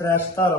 17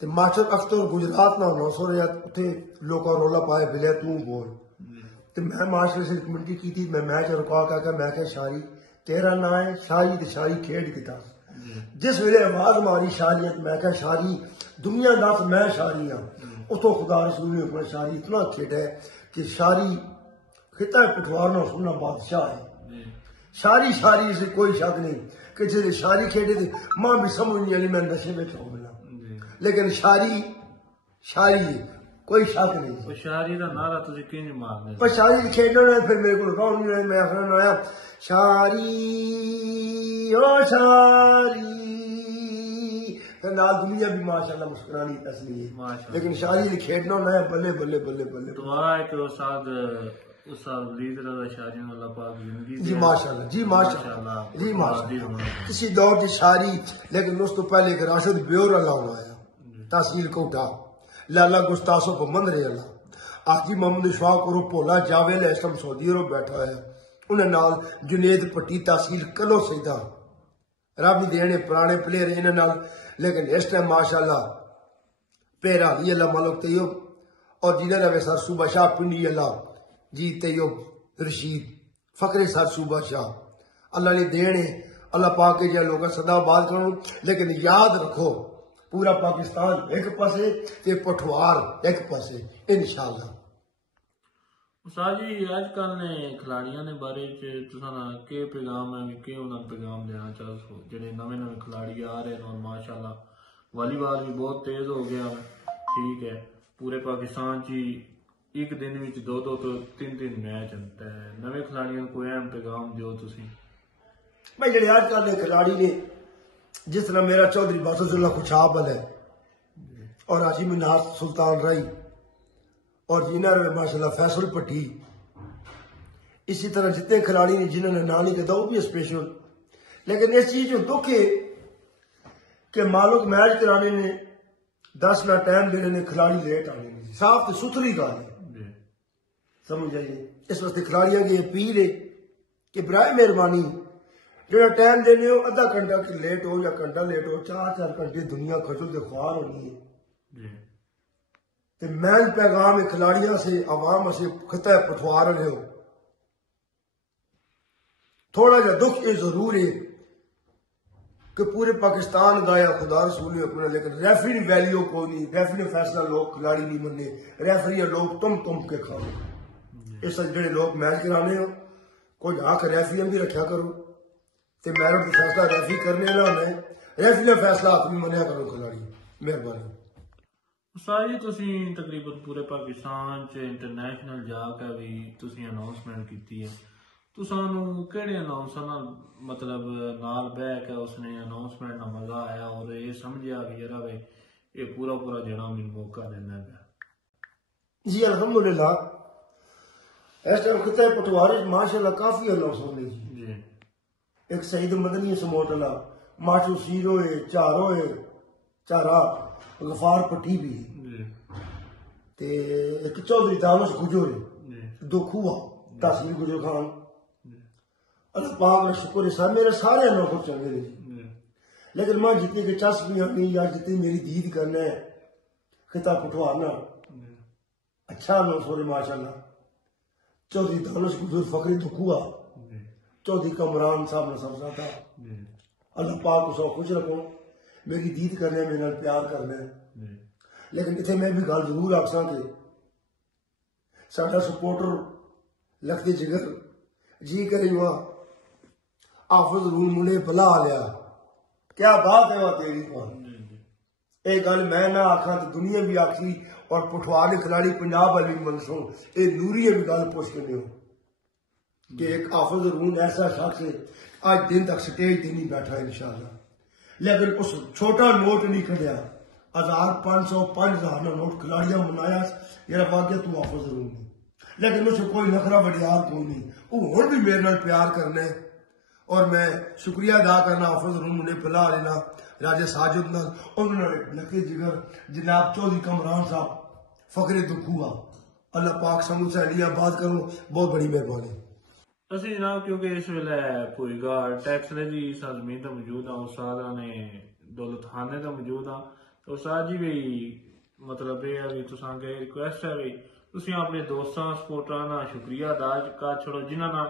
تے ماسٹر اختر گجرات نہ ہونا سو رہا اتنے لوگوں رولا پائے بلے تو بول تے میں ماسٹر سے کمنٹری کی تھی میں میچ رکا کر میں کہ شاری تیرا نام ہے شاری تے شاری کھیڈ کیتا جس ویلے آواز ماری شاریت میں کہ شاری دنیا دس میں شاری ہاں اتوں خدا رسول نے اپنا شاری اتنا کھیڈا ہے کہ شاری خطہ پٹوار نہ سننا بادشاہ ہے شاری شاری سے کوئی شک نہیں کہ جی شاری کھیڈے تھے ماں بھی سمجھ نہیں آئی میں نشے میں ہو ملا لیکن شاری شاری ہے کوئی شک نہیں شاعری کا نعرہ تسی کیوں نہیں مارنے پر شاری کھیڈنا ہے پھر میرے کو کون نہیں میں آخر آیا شاری او شاری نال دنیا بھی ماشاءاللہ مسکرانی تسلی ہے لیکن شاری کھیڈنا ہونا ہے بلے بلے بلے بلے دعا ہے کہ استاد ولید رضا شاعری اللہ پاک زندگی جی ماشاءاللہ جی ماشاءاللہ جی ماشاءاللہ کسی دور کی شاعری لیکن اس تو پہلے ایک راشد بیور اللہ ہونا آیا تحصیل کوٹا لالا گستاسو کو مند رہے اللہ آجی محمد اشفاق اور پولا جاویل اسلام سعودی رو بیٹھا ہے انہیں نال جنید پٹی تحصیل کلو سیدھا رب دینے پرانے پلیئر انہیں نال لیکن اس ٹائم ماشاءاللہ پیرا علی اللہ ملک تیوب اور جنہیں روے سر صوبہ شاہ پنڈی اللہ جی تیوب رشید فقر سر صوبہ شاہ اللہ نے دینے اللہ پاک کے جائے لوگا صدا بات کروں لیکن یاد رکھو پورا پاکستان ایک پاسے تے پٹھوار ایک پاسے انشاءاللہ استاد جی آج کل نے کھلاڑیاں نے بارے کے پیغام ہے کہ انہوں نے پیغام دینا چاہو جڑے نوے نوے کھلاڑی آ رہے ہیں اور ماشاءاللہ والی بال بھی بہت تیز ہو گیا ٹھیک ہے پورے پاکستان چی ایک دن وچ دو تو تین میچ ہوتا ہے نوے کھلاڑیوں کو اہم پیغام دیو تسی بھائی جڑے آج کل نے کھلاڑی نے جس طرح میرا چودھری باسط اللہ خوشاب ہے اور عاشم ناز سلطان رائی اور جینا روے ماشاءاللہ فیصل پٹھی اسی طرح جتنے کھلاڑی نے جنہوں نے نانی کے دو بھی اسپیشل لیکن اس چیز جو دکھ ہے کہ مالک میچ کرانے نے 10 نہ ٹائم دینے نے کھلاڑی لیٹ آنے نے صاف تو ستھری گال ہے سمجھ جائیے اس واسطے کھلاڑیاں کی اپیل ہے کہ برائے مہربانی جو ٹائم دینے ہو ادھا گھنٹہ لیٹ ہو یا گھنٹہ لیٹ ہو 4 گھنٹے دنیا کھجل کے خوار ہونی ہے مین پیغام کھلاڑیاں سے عوام سے خطہ پٹھوار رہے ہو تھوڑا جا دکھ یہ ضرور ہے کہ پورے پاکستان گایا خدا رسول نے اپنا لیکن ریفری ویلیو کو نہیں ریفری فیصلہ لوگ کھلاڑی نہیں بننے ریفری لوگ تم کے کھاؤ اس جڑے لوگ میچ کرانے ہو کچھ آخ ریفری بھی رکھا کرو تے میرٹ کا فیصلہ ریفری کرنے نہ ہونا ہے ریفری کا فیصلہ آپ بھی منیا کرو کھلاڑی مہربانی ساری تسی تقریباً پورے پاکستان چ انٹرنیشنل جا کے بھی تسی اناؤنسمنٹ کی ہے تو سانو کہڑے اناؤنسر مطلب نال بہ کے اس نے اناؤنسمنٹ کا مزہ آیا اور یہ سمجھا کہ یار بھائی یہ پورا جنا مجھے موقع دینا پیا جی الحمدللہ اس ٹائم خطہ پٹواری ماشاءاللہ کافی اناؤنسر نے جی ایک سعید مدنی سموٹ اللہ ماچو سیرو ہے چارو ہے چارا غفار پٹی بھی تے ایک چودھری دانش گجر ہے دو کھوا تحصیل گجر خان اللہ پاک کا شکر ہے صاحب میرے سارے انوکھر چنگے نے لیکن ماں جتنی کے چسپ بھی ہونی یا جتنی میری دید کرنا ہے خطہ پٹوارنا اچھا انوکھر ہے ماشاءاللہ چودھری دانش گجر فقری دو کھوا چودھری کمران صاحب نے سبزہ تھا اللہ پاک کو سو خوش رکھو میری دید کرنے میرے نال پیار کرنے لیکن اتنے میں بھی گل ضرور آکساں کہ ساڈا سپورٹر لکھتے جگر جی کرے ہوا آفز رول منڈے بلا لیا کیا بات ہے وہ تیری کون ایک گل میں نہ آکھاں تو دنیا بھی آکھی اور پٹھوار کھلاڑی پنجاب والی منسوں اے نوری بھی گل پوچھ کے نہیں کہ ایک آفز رول ایسا شخص ہے آج دن تک سٹیج دے نہیں بیٹھا انشاءاللہ لیکن اس چھوٹا نوٹ نہیں کھڑیا 1500 5000 نوٹ کھلاڑیاں منایا یہ واقعہ تو آفز رول نہیں لیکن اسے کوئی نخرہ وڈیار کوئی نہیں وہ ہر بھی میرے نال پیار کرنے اور میں شکریہ ادا کرنا آفز رول انہیں پلا لینا راجہ ساجد نال انہوں نے لکھے جگر جناب چودھری کمران صاحب فقر دکھوا اللہ پاک سمجھ سے علیہ بات کروں بہت بڑی مہربانی اسی جناب کیونکہ اس ویلے کوئی گا ٹیکس لے جی سازمین تو موجود ہاں استاد نے دولت خانے تو موجود ہاں تو استاد جی بھی مطلب یہ ہے بھی تساں کے ریکویسٹ ہے بھی تسی اپنے دوستاں سپورٹراں دا شکریہ ادا کر چھڑو جنہاں نا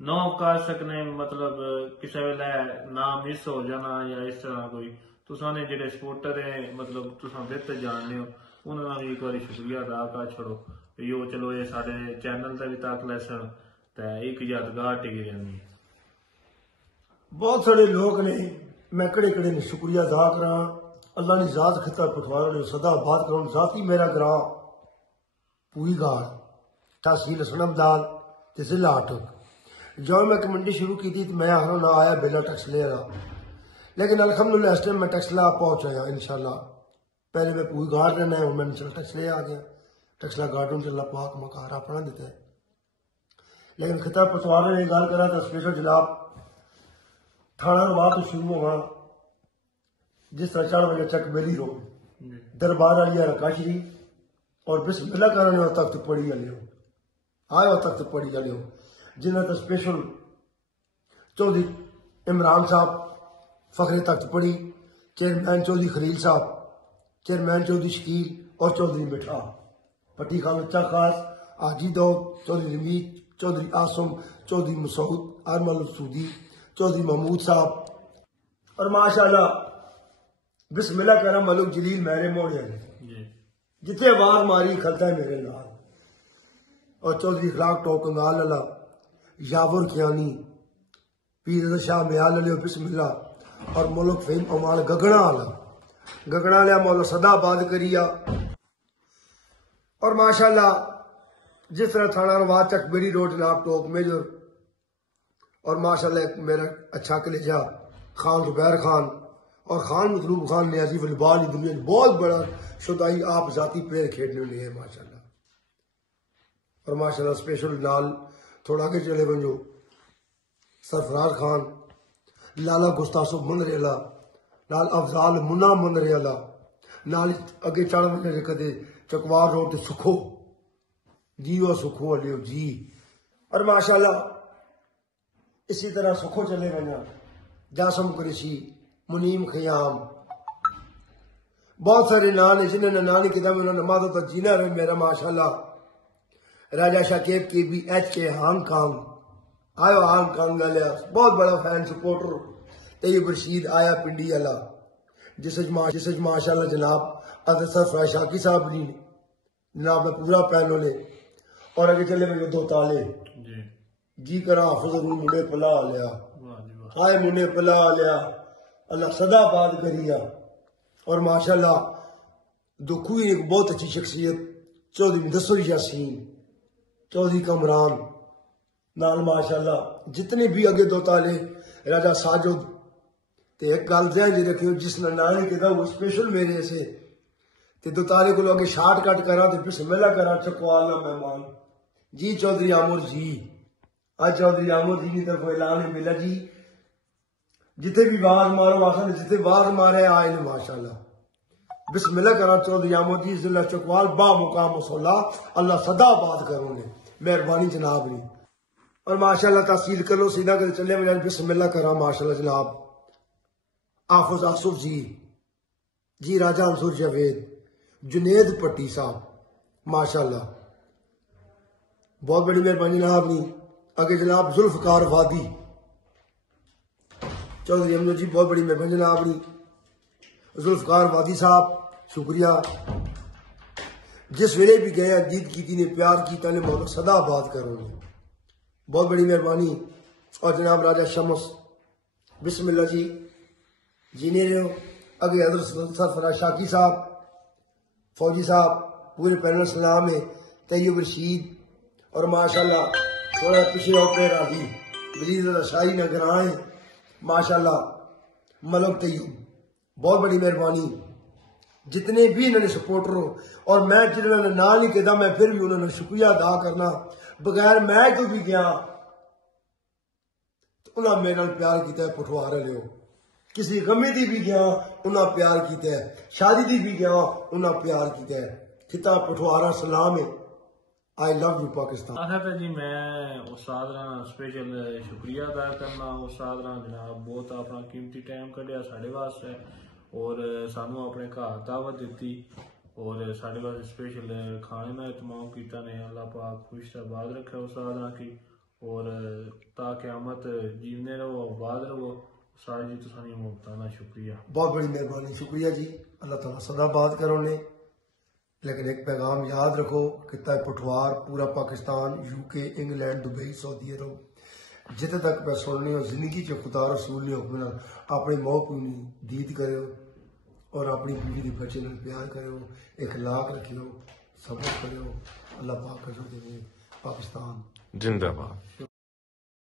نو کر سکنے مطلب کسے ویلے نہ مس ہو جانا یا اس طرح کوئی تساں نے جڑے سپورٹر ہیں مطلب تساں بہتر جاننے ہو انہاں دا بھی ایک بار شکریہ ادا کر چھڑو یو چلو یہ سارے چینل تے بھی تک لیسن تے ایک یادگار ٹکی رہنی بہت سارے لوگ نے میں کڑے کڑے نے شکریہ ادا کرا اللہ نے ذات خطہ پٹھوارا نے صدا بات کروں ذاتی میرا گراں پوری گاڑ تحصیل سنم دال تے ضلع اٹک جو میں کمنڈی شروع کی تھی تو میں آخر نہ آیا بلا ٹیکس لے رہا لیکن الحمدللہ اس ٹائم میں ٹیکس لا پہنچایا انشاءاللہ پہلے میں پوری گاڑ رہنا ہے میں چل ٹیکس لے آ گیا ٹیکس لا گارڈن اللہ پاک مکارا اپنا دیتا ہے لیکن خطہ پٹھوارا نے گال کرا تھا اسپیشل جناب تھانہ رواد تو شروع ہوگا جس طرح 4 بجے چک میری رو دربار علیہ رکاشری اور بسم اللہ کرنے ہو تخت پڑھی علیہ آئے ہو تخت پڑھی علیہ جنہوں نے اسپیشل چودھری عمران صاحب فخر تخت پڑھی چیئرمین چودھری خلیل صاحب چیئرمین چودھری شکیل اور چودھری مٹھا پٹی خان بچہ خاص آجی دو چودھری رمید چودھری آسم چودھری مسعود ارمل سودی چودھری محمود صاحب اور ماشاءاللہ بسم اللہ کرم ملک جلیل میرے موڑے جتنے آواز ماری کھلتا ہے میرے نال اور چودھری اخلاق ٹوک کنگال اللہ یاور کیانی پیر رضا شاہ میال علیہ بسم اللہ اور ملک فہیم امان گگنا علیہ مولا صدا آباد کریا اور ماشاءاللہ جس طرح تھانہ رواد تک بری روڈ جناب ٹوک میجر اور ماشاءاللہ ایک میرا اچھا کلیجہ خان زبیر خان اور خان مطلوب خان نیازی والبال دنیا بہت بڑا شدائی آپ ذاتی پلیر کھیلنے لئے ہیں ماشاءاللہ اور ماشاءاللہ اسپیشل نال تھوڑا کے چلے بنجو سرفراز خان لالا گستاسو مندر اللہ نال افضال منا مندر اللہ نال اگے چڑھ بجے کدے چکوار روڈ تے سکھو جی اور سکھو علیو جی اور ماشاءاللہ اسی طرح سکھو چلے بنا جاسم قریشی منیم خیام بہت سارے نان جنہوں نے نانی کتاب انہوں نے مادہ تک جینا رہے میرا ماشاءاللہ راجہ شاکیب کے بھی ایچ کے ہانگ کانگ آئیو ہانگ کانگ لیا بہت بڑا فین سپورٹر طیب رشید آیا پنڈی اللہ جس ماشاءاللہ جناب حضرت سرفراز شاکی صاحب نے جناب میں پورا پہنو لے اور اگے چلے میں دو تالے جی کرا حافظ منہ پلا لیا آئے منہ پلا لیا اللہ صدا باد کریا اور ماشاءاللہ دکھوئی ایک بہت اچھی شخصیت چودھری مدثر یاسین چودھری کمران نال ماشاءاللہ جتنے بھی اگے دو تالے راجہ ساجد تے ایک گل ذہن جی رکھیو جس نے نانے کے دا وہ اسپیشل میرے سے تے دو تالے کو لوگے شارٹ کٹ کرا تے بسم اللہ کرا چکوالنا مہمان جی چودھری عامر جی آج چودھری عامر جی کی طرف اعلان ملا جی جتے بھی باز مارو آسان جتے باز مارے آئے نے ماشاءاللہ بسم اللہ کرا چودھری عامر جی ضلع چکوال با مقام مصولہ اللہ صدا بات کروں نے مہربانی جناب نے اور ماشاءاللہ تحصیل کر لو سیدھا کر چلے میں بسم اللہ کرا ماشاءاللہ جناب آفز آصف جی راجہ انصور جاوید جنید پٹی صاحب ماشاءاللہ بہت بڑی مہربانی جناب نے اگے جناب ذوالفقار وادی چودھری امجد جی بہت بڑی مہربانی جناب نے ذوالفقار وادی صاحب شکریہ جس ویلے بھی گئے جیت کی نے پیار کیتا نے مولا صدا بات کرو نے بہت بڑی مہربانی اور جناب راجہ شمس بسم اللہ جی جینے رہے ہو اگے حضرت سرفراز شاکی صاحب فوجی صاحب پورے پینل سلام ہے طیب رشید اور ماشاءاللہ تھوڑا پیچھے ہوتے راضی بلیز شاہی نگران ماشاءاللہ ملک طیب بہت بڑی مہربانی جتنے بھی انہوں نے سپورٹر ہو اور میں جنہوں نے نہ نہیں کہتا میں پھر بھی انہوں نے شکریہ ادا کرنا بغیر میچ تو بھی گیا تو انہوں نے میرے پیار کیتا ہے پٹھوار رہے ہو کسی غمی دی بھی گیا انہوں پیار کیتا ہے شادی دی بھی گیا انہوں پیار کیتا ہے خطہ پٹھوارا سلام ہے آئی لو یو پاکستان آخر جی میں استاد رہا اسپیشل شکریہ ادا کرنا استاد رہا جناب بہت اپنا قیمتی ٹائم کڈیا ساڑے واسطے اور سانو اپنے گھر دعوت دیتی اور سارے واسطے اسپیشل کھانے کا اہتمام کیتا نے. اللہ پاک خوش آباد رکھے استاد کی اور تا قیامت جیونے رہو آباد رہو. استاد جی تسانی محبتاں دا شکریہ. بہت بڑی مہربانی، شکریہ جی. اللہ تعالیٰ سدا بات کرو نے. لیکن ایک پیغام یاد رکھو، خطہ پٹھوار پورا پاکستان، یو کے، انگلینڈ، دبئی، سعودی عرب جتنے تک میں سننے ہو زندگی چ خدا رسول نے حکم نال اپنے موت کو دید کرو اور اپنی بیوی بچے نال پیار کرو، اخلاق رکھو، صبر کرو. اللہ پاک کا جو دے پاکستان زندہ باد.